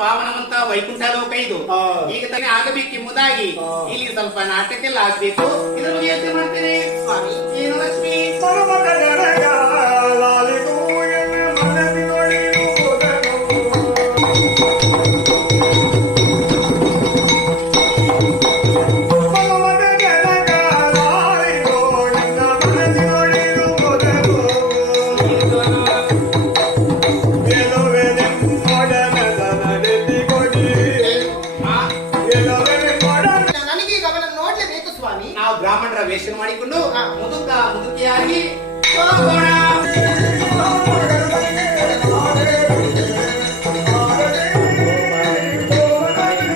ಪಾವನವಂತ ವೈಕುಂಠ ಲೋಕ ಇದು. ಈಗ ತಾನೇ ಆಗಬೇಕೆಂಬುದಾಗಿ ಇಲ್ಲಿ ಸ್ವಲ್ಪ ನಾಟಕ ಎಲ್ಲ ಆಗ್ಬೇಕು. ಇದರ ಬಗ್ಗೆ ಯೋಚನೆ ಮಾಡ್ತೇನೆ ಸ್ವಾಮಿ. ಏನು ಲಕ್ಷ್ಮಿ ಬ್ರಾಹ್ಮಣರ ವೇಷ ಮಾಡಿಕೊಂಡು ಮುದುಕ ಮುದುಕಿಯಾಗಿ ಹೋಗೋಣ.